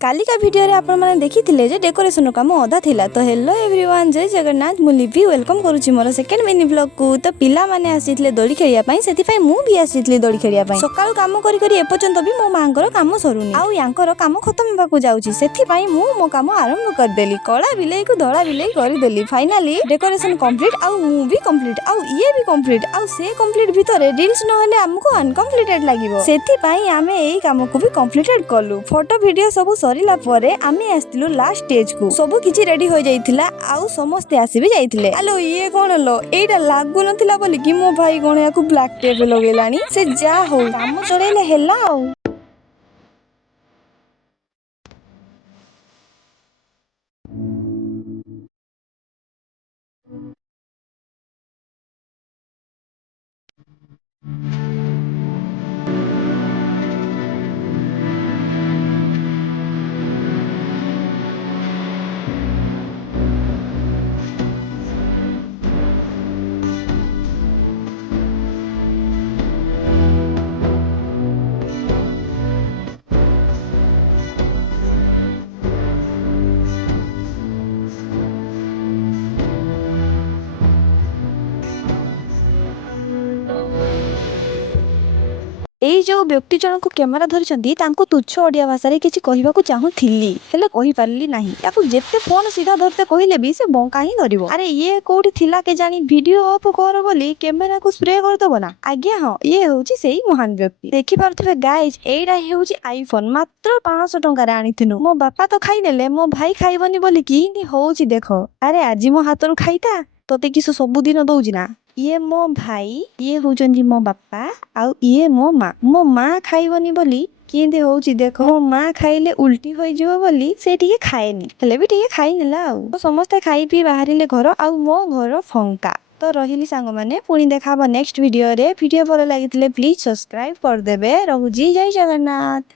Kalika video रे आपण माने देखिथिले जे डेकोरेशन काम अधा थिला। तो हेलो एवरीवन, जय जगन्नाथ। मु लिपि वेलकम करूची मोर सेकंड मिनी ब्लॉग को। तो पिला माने आसीथिले दोड़ी खेलिया पई, सेति पई मु भी आसीथिले दोड़ी खेलिया पई। सकाळ काम करी करी एपर्यंत भी मो मांकर काम सरुनी, आउ यांकर काम खत्म हेबाकू जाउची। सेति पई मु मो काम आरंभ कर देली। कळा बिलेई को धळा बिलेई करी देली। फाइनली डेकोरेशन कंप्लीट, आउ मु भी कंप्लीट, आउ ये भी कंप्लीट, आउ से कंप्लीट भितरे रील्स न हेले हमको अनकंप्लीटेड लागिवो। सेति पई आमे एई काम को भी कंप्लीटेड करलु। फोटो वीडियो सब सरिला परे आमे आस्तिलु लास्ट स्टेज को। सब किछि रेडी हो जाइथिला, आउ समस्ते आसी भी जाइथिले। हेलो ये कोन लो, एटा लागु नथिला बोली कि मो भाई कोन याकू ब्लैक टेप लगेलानी। से जा हो काम चलेले हेला आउ। एई जो व्यक्ति जनक कैमरा धरिचंदी तांको तुच्छ ओडिया भाषा रे किछि कहिबाकू चाहूथिली, हेले कहि पारली नाही। याकू जेते फोन सीधा धरते कहिले भी से बंका ही धरिबो। अरे ये कोठी थिला के जानी वीडियो ऑफ कर बोली कैमरा को स्प्रे कर दबो ना। आज्ञा हां, ये होउची सेही महान व्यक्ति। देखि पारथबे गाइस, एइडा हेउची आईफोन मात्र 500 टंका रे आनिथिनु। मो बापा तो खाइ नेले, मो भाई खाइबनी बोली कि होउची देखो। अरे आजी मो हातरु खाइता, तोते किसो सब दिन दउची ना। ये मो भाई, ये होउचंदी मो बापा, आउ ये मो माँ खाइबनी बोली केंदे होउची देखो। मो माँ खाइले उल्टी होई जिवो बोली से टिके खाएनी, हेले भी टिके खाइ नेला आउ। तो समस्ते खाइ पी बाहरिले घर, आउ मो घर फंका। तो रहिली सांग माने, पुणी देखाबो नेक्स्ट वीडियो रे। वीडियो भलो लागिथिले प्लीज सब्सक्राइब कर देबे। रहूजी, जय जगन्नाथ।